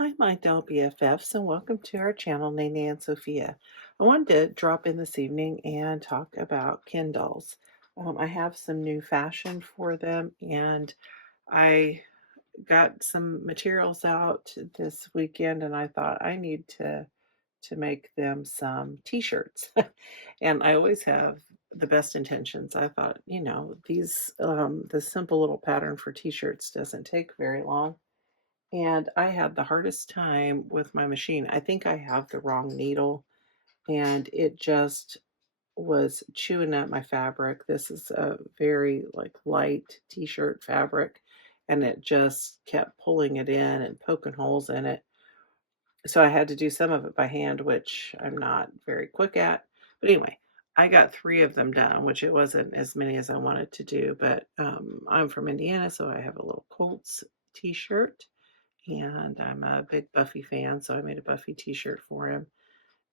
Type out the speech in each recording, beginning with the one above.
Hi, my doll BFFs, and welcome to our channel, Nene and Sophia. I wanted to drop in this evening and talk about Ken dolls. I have some new fashion for them, and I got some materials out this weekend, and I thought I need to make them some t-shirts. And I always have the best intentions. I thought, these the simple little pattern for t-shirts doesn't take very long, and I had the hardest time with my machine. I think I have the wrong needle, and it just was chewing at my fabric. This is a very light t-shirt fabric, and it just kept pulling it in and poking holes in it. So I had to do some of it by hand, which I'm not very quick at. But anyway, I got 3 of them done, which it wasn't as many as I wanted to do, but I'm from Indiana, so I have a little Colts t-shirt, and I'm a big Buffy fan, so I made a Buffy t-shirt for him,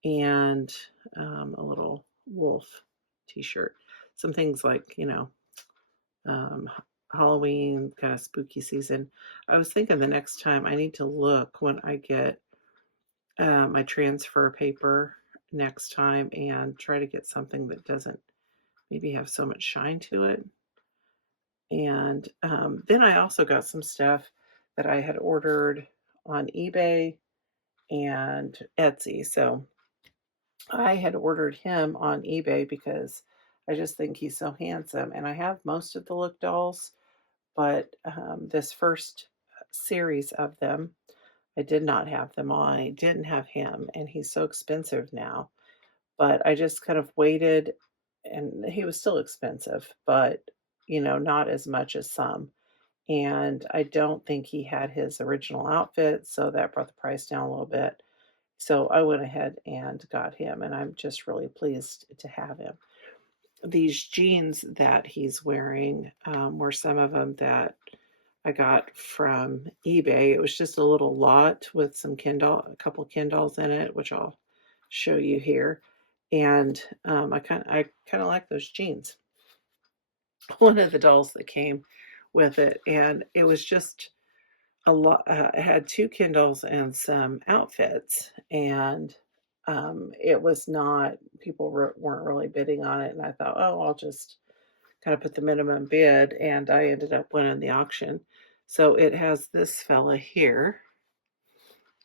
and a little wolf t-shirt. Some things like, um, Halloween, kind of spooky season. I was thinking the next time I need to look when I get my transfer paper next time and try to get something that doesn't maybe have so much shine to it. And then I also got some stuff that I had ordered on eBay and Etsy. So I had ordered him on eBay because I just think he's so handsome. And I have most of the Look dolls, but this first series of them, I did not have them on. I didn't have him, and he's so expensive now. But I just kind of waited, and he was still expensive, but not as much as some. And I don't think he had his original outfit, so that brought the price down a little bit. So I went ahead and got him, and I'm just really pleased to have him. These jeans that he's wearing were some of them that I got from eBay. It was just a little lot with a couple Kindles in it, which I'll show you here. And I kind of like those jeans. One of the dolls that came with it, and it was just a lot. It had 2 Kindles and some outfits, and it was not, people weren't really bidding on it, and I thought, oh, I'll just kind of put the minimum bid, and I ended up winning the auction. So it has this fella here.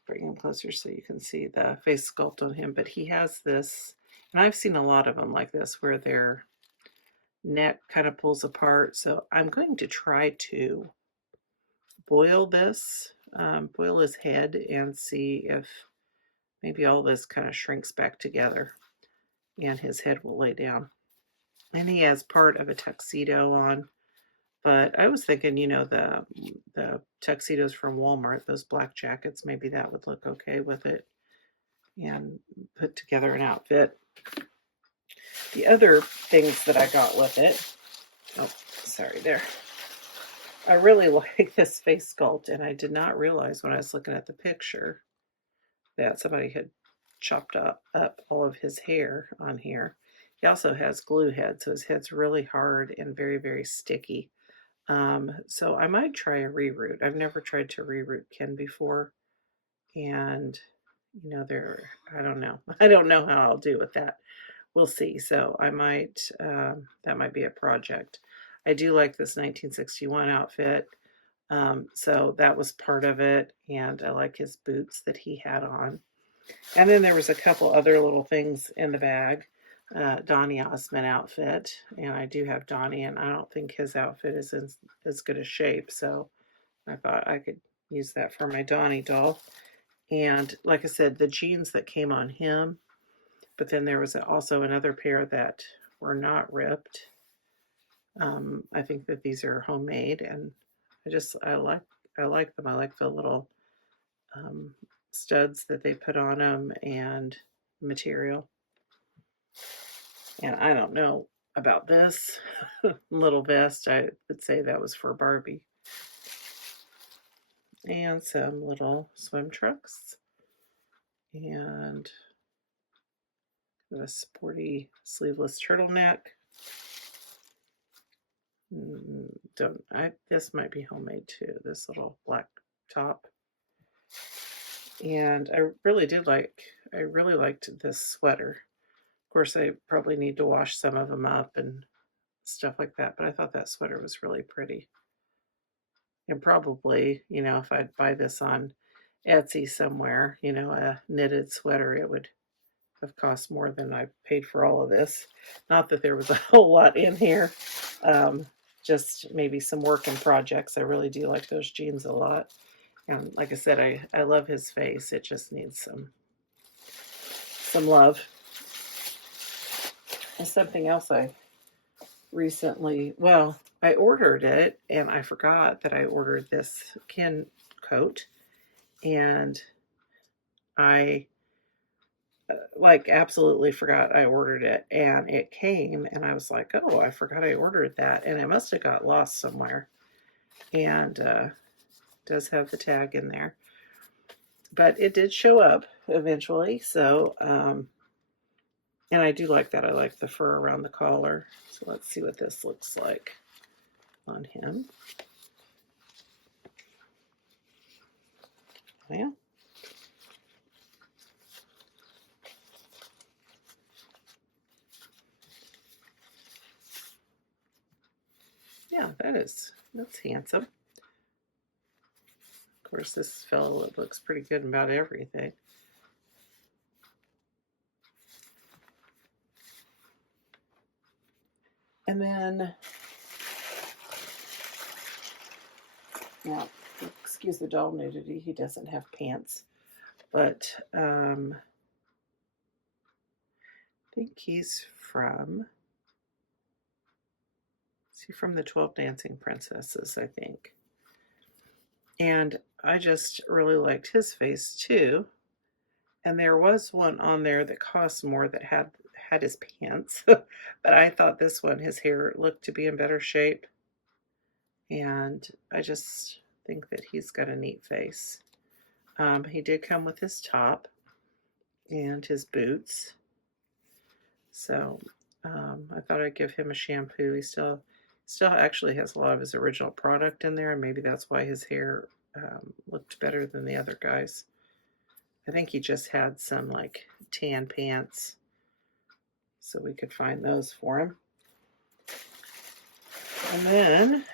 Bring him closer so you can see the face sculpt on him, but he has this, and I've seen a lot of them like this where their neck kind of pulls apart. So I'm going to try to boil boil his head and see if maybe all this kind of shrinks back together and his head will lay down. And he has part of a tuxedo on, but I was thinking, the tuxedos from Walmart, those black jackets, maybe that would look okay with it and put together an outfit. The other things that I got with it, oh, sorry, there. I really like this face sculpt, and I did not realize when I was looking at the picture that somebody had chopped up all of his hair on here. He also has glue head, so his head's really hard and very, very sticky. So I might try a reroot. I've never tried to reroot Ken before, and I don't know. I don't know how I'll do with that. We'll see. So I might, that might be a project. I do like this 1961 outfit. So that was part of it, and I like his boots that he had on. And then there was a couple other little things in the bag. Donny Osmond outfit, and I do have Donny, and I don't think his outfit is in as good a shape, so I thought I could use that for my Donny doll. And like I said, the jeans that came on him, but then there was also another pair that were not ripped. I think that these are homemade, and I like them. I like the little um, studs that they put on them and material. And I don't know about this little vest. I would say that was for Barbie. And some little swim trunks. And a sporty sleeveless turtleneck. Don't I? This might be homemade too. This little black top. And I really liked this sweater. Of course, I probably need to wash some of them up and stuff like that, but I thought that sweater was really pretty. And probably, if I'd buy this on Etsy somewhere, a knitted sweater, it would have cost more than I paid for all of this. Not that there was a whole lot in here, um, just maybe some work and projects. I really do like those jeans a lot. And like I said, I love his face. It just needs some love. And something else I recently, well, I ordered it and I forgot that I ordered this Ken coat, and I like absolutely forgot I ordered it, and it came and I was like, oh, I forgot I ordered that, and it must have got lost somewhere. And does have the tag in there, but it did show up eventually. So and I do like that. I like the fur around the collar. So let's see what this looks like on him. Yeah. Yeah, that's handsome. Of course, this fellow looks pretty good about everything. And then, yeah, excuse the doll nudity. He doesn't have pants, but I think he's from. Is he from the 12 Dancing Princesses? I think. And I just really liked his face too. And there was one on there that cost more that had his pants, but I thought this one, his hair looked to be in better shape, and I just think that he's got a neat face. He did come with his top and his boots, so I thought I'd give him a shampoo. He still actually has a lot of his original product in there, and maybe that's why his hair looked better than the other guys. I think he just had some like tan pants, so we could find those for him. And then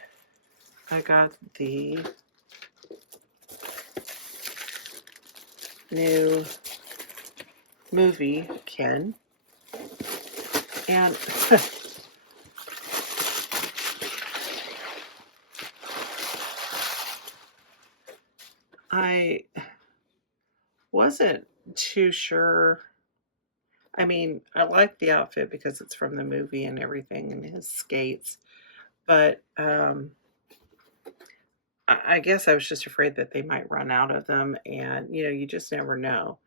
I got the new movie Ken, and I wasn't too sure. I mean, I like the outfit because it's from the movie and everything, and his skates, but I guess I was just afraid that they might run out of them, and you just never know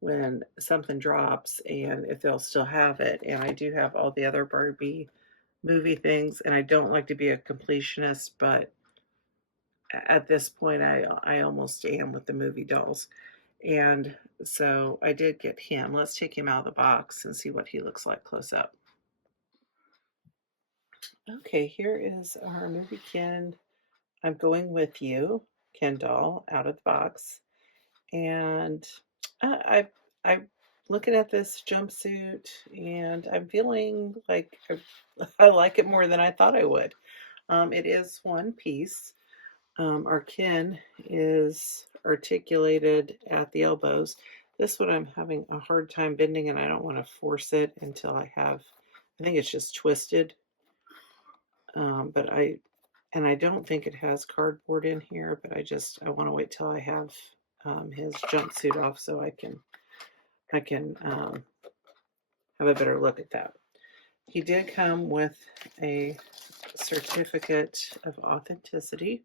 when something drops and if they'll still have it. And I do have all the other Barbie movie things, and I don't like to be a completionist, but at this point I almost am with the movie dolls. And so I did get him. Let's take him out of the box and see what he looks like close up. Okay, here is our movie Ken. I'm Going With You, Ken doll, out of the box. And I'm looking at this jumpsuit, and I'm feeling like I like it more than I thought I would. It is one piece. Our Ken is articulated at the elbows. This one I'm having a hard time bending, and I don't want to force it until I think it's just twisted. But I don't think it has cardboard in here, but I want to wait till I have his jumpsuit off so I can have a better look at that. He did come with a certificate of authenticity.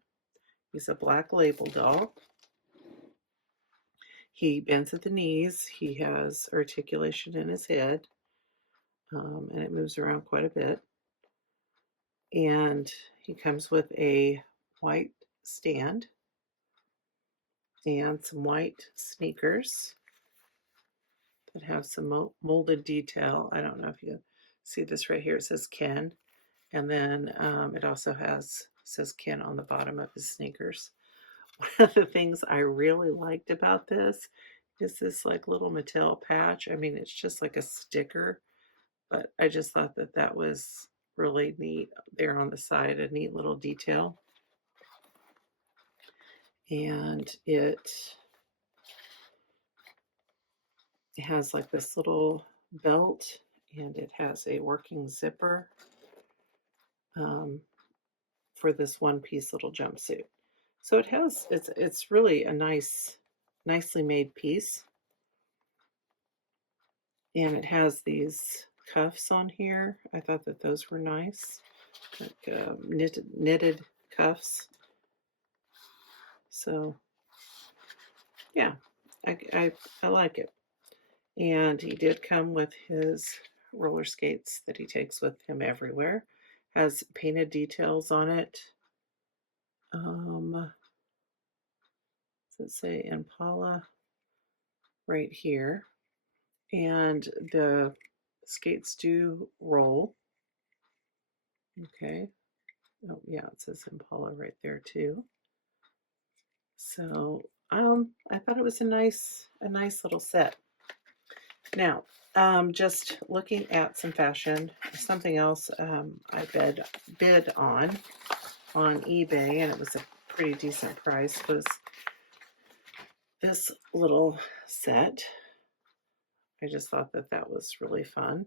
He's a Black Label doll. He bends at the knees. He has articulation in his head, and it moves around quite a bit. And he comes with a white stand and some white sneakers that have some molded detail. I don't know if you see this right here. It says Ken, and then it also says Ken on the bottom of his sneakers. one of the things I really liked about this is this like little Mattel patch. I mean, it's just like a sticker, but I just thought that that was really neat there on the side, a neat little detail. And it has like this little belt, and it has a working zipper um, for this one piece little jumpsuit. So it has, it's really a nicely made piece. And it has these cuffs on here. I thought that those were nice, like knitted cuffs. So yeah, I like it. And he did come with his roller skates that he takes with him everywhere. Has painted details on it. Does it say Impala right here? And the skates do roll. Okay. Oh yeah, it says Impala right there too. So I thought it was a nice little set. Now, just looking at some fashion, something else I bid on eBay, and it was a pretty decent price, was this little set. I just thought that that was really fun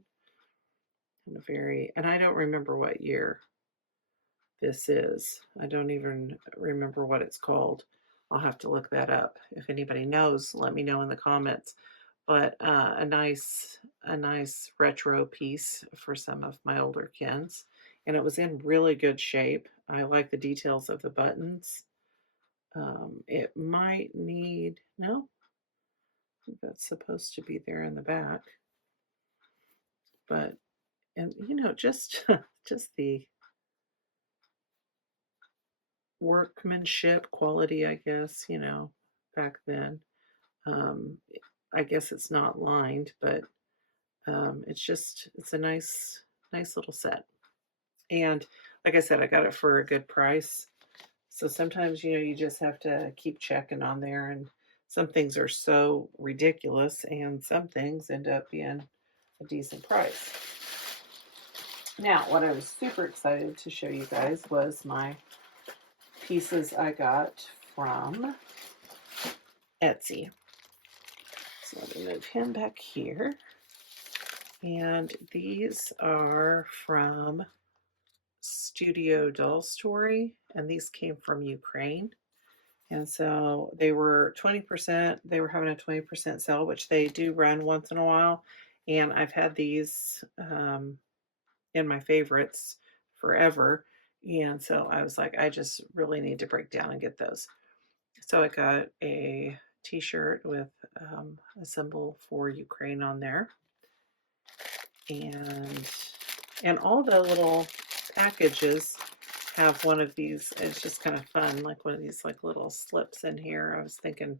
and I don't remember what year this is. I don't even remember what it's called. I'll have to look that up. If anybody knows, let me know in the comments. But a nice retro piece for some of my older kins, and it was in really good shape. I like the details of the buttons. It might need no. I think that's supposed to be there in the back, but and you know just just the workmanship quality, I guess, you know, back then. Um, I guess it's not lined, but it's a nice little set. And like I said, I got it for a good price. So sometimes, you know, you just have to keep checking on there, and some things are so ridiculous, and some things end up being a decent price. Now, what I was super excited to show you guys was my pieces I got from Etsy. So let me move him back here. And these are from Studio Doll Story, and these came from Ukraine. And so they were 20%, they were having a 20% sale, which they do run once in a while. And I've had these in my favorites forever. And so I was like, I just really need to break down and get those. So I got a t-shirt with a symbol for Ukraine on there. And all the little packages have one of these. It's just kind of fun, like one of these like little slips in here. I was thinking,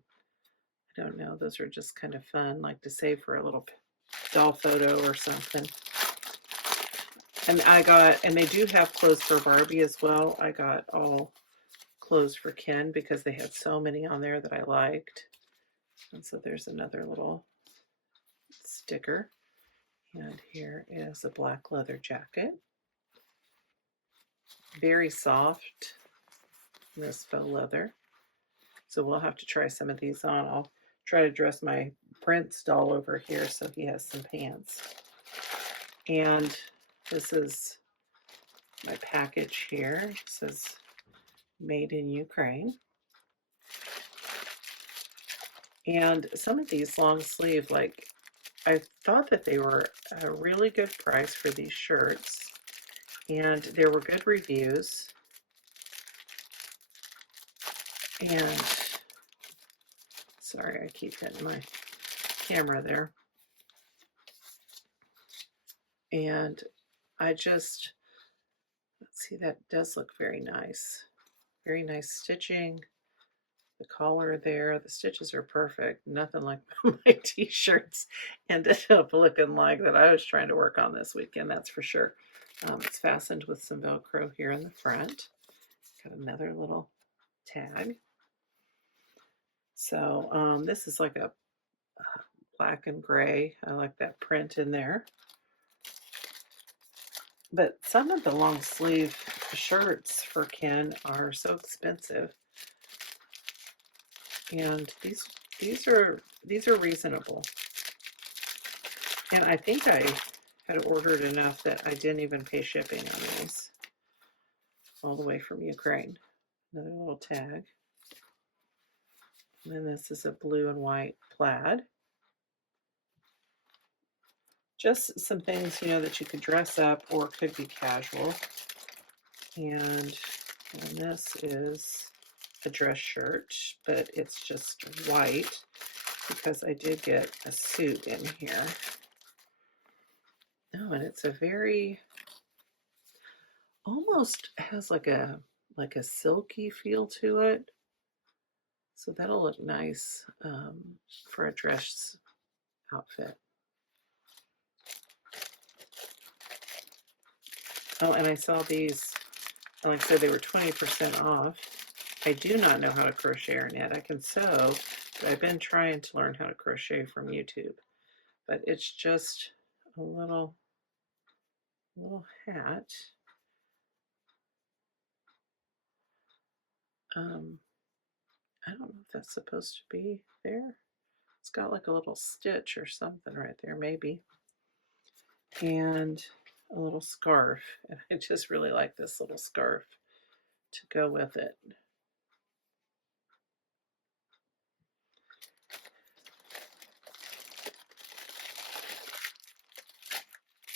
I don't know, those are just kind of fun, like to save for a little doll photo or something. And they do have clothes for Barbie as well. I got all clothes for Ken because they had so many on there that I liked. And so there's another little sticker. And here is a black leather jacket. Very soft, this faux leather. So we'll have to try some of these on. I'll try to dress my Prince doll over here so he has some pants. And this is my package here. It says made in Ukraine. And some of these long sleeve, like I thought that they were a really good price for these shirts. And there were good reviews. And sorry, I keep hitting my camera there. And let's see, that does look very nice. Very nice stitching. The collar there, the stitches are perfect. Nothing like my t-shirts ended up looking like that I was trying to work on this weekend, that's for sure. It's fastened with some Velcro here in the front. Got another little tag. So this is like a black and gray. I like that print in there. But some of the long sleeve shirts for Ken are so expensive, and these are reasonable. And I think I had ordered enough that I didn't even pay shipping on these, all the way from Ukraine. Another little tag. And then this is a blue and white plaid. Just some things, that you could dress up or could be casual. And this is a dress shirt, but it's just white because I did get a suit in here. Oh, and it's a very, almost has like a silky feel to it. So that'll look nice for a dress outfit. Oh, and I saw these, like I said, they were 20% off. I do not know how to crochet or knit. I can sew, but I've been trying to learn how to crochet from YouTube. But it's just a little hat. I don't know if that's supposed to be there. It's got like a little stitch or something right there, maybe. And a little scarf. And I just really like this little scarf to go with it.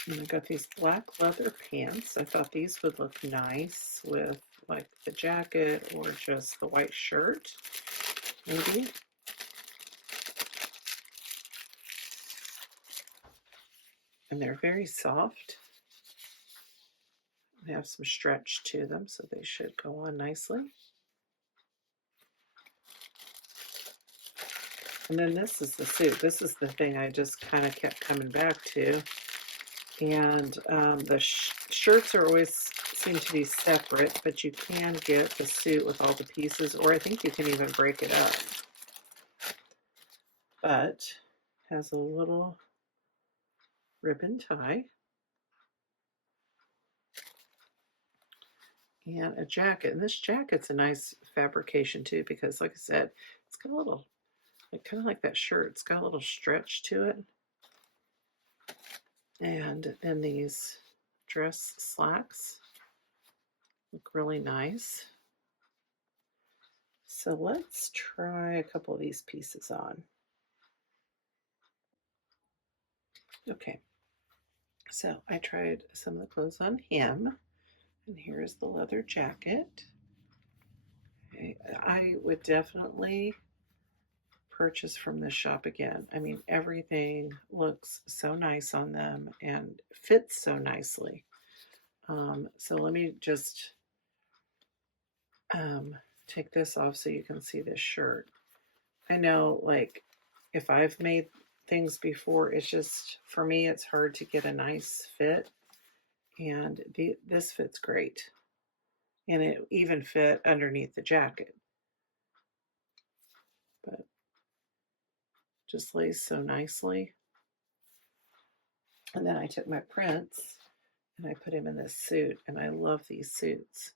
And I got these black leather pants. I thought these would look nice with like the jacket or just the white shirt, maybe. And they're very soft. They have some stretch to them, so they should go on nicely. And then this is the suit. This is the thing I just kind of kept coming back to. And the shirts are always seem to be separate, but you can get the suit with all the pieces, or I think you can even break it up. But has a little ribbon tie and a jacket. And this jacket's a nice fabrication too, because like I said, it's got a little, like kind of like that shirt, it's got a little stretch to it. And then these dress slacks look really nice. So let's try a couple of these pieces on. Okay, so I tried some of the clothes on him, and here's the leather jacket. Okay, I would definitely purchase from this shop again. I mean, everything looks so nice on them and fits so nicely. So let me just take this off so you can see this shirt. I know, like, if I've made things before, it's just, for me, it's hard to get a nice fit. And this fits great. And it even fit underneath the jacket. But just lays so nicely. And then I took my prints and I put him in this suit. And I love these suits.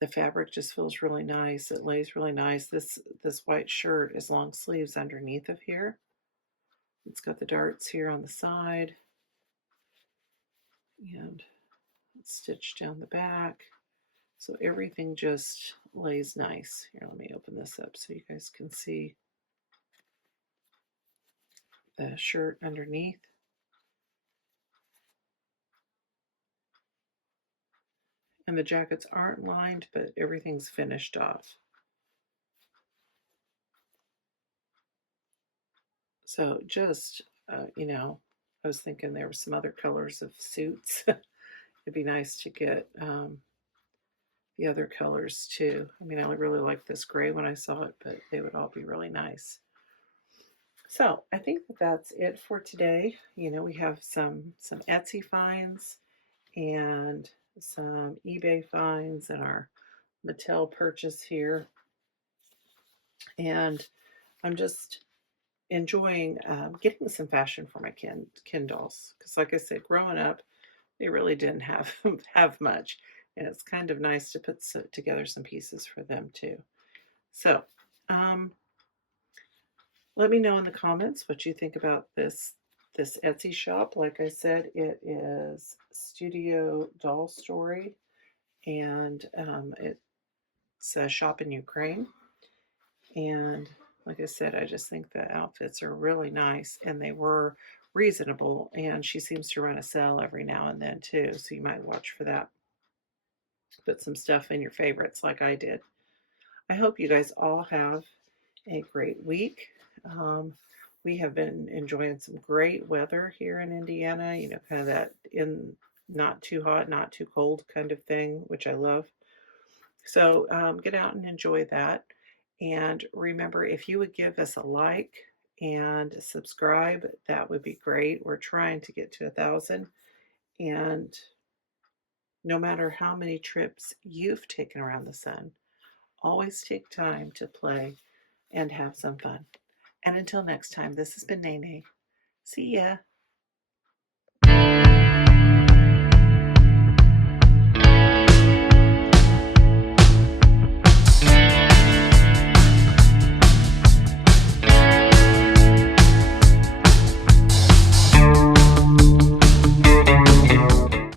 The fabric just feels really nice. It lays really nice. This white shirt is long sleeves underneath of here. It's got the darts here on the side. And it's stitched down the back. So everything just lays nice. Here, let me open this up so you guys can see the shirt underneath. And the jackets aren't lined, but everything's finished off. So just, I was thinking there were some other colors of suits. It'd be nice to get the other colors too. I mean, I really like this gray when I saw it, but they would all be really nice. So I think that's it for today. We have some Etsy finds and some eBay finds and our Mattel purchase here. And I'm just enjoying getting some fashion for my kin dolls, because like I said, growing up they really didn't have have much, and it's kind of nice to put together some pieces for them too. So um, let me know in the comments what you think about this Etsy shop. Like I said, it is Studio Doll Story, and it's a shop in Ukraine. And like I said, I just think the outfits are really nice, and they were reasonable. And she seems to run a sale every now and then too, so you might watch for that. Put some stuff in your favorites like I did. I hope you guys all have a great week. Um, we have been enjoying some great weather here in Indiana, kind of that in not too hot, not too cold kind of thing, which I love. So get out and enjoy that. And remember, if you would give us a like and subscribe, that would be great. We're trying to get to 1,000. And no matter how many trips you've taken around the sun, always take time to play and have some fun. And until next time, this has been Nene. See ya.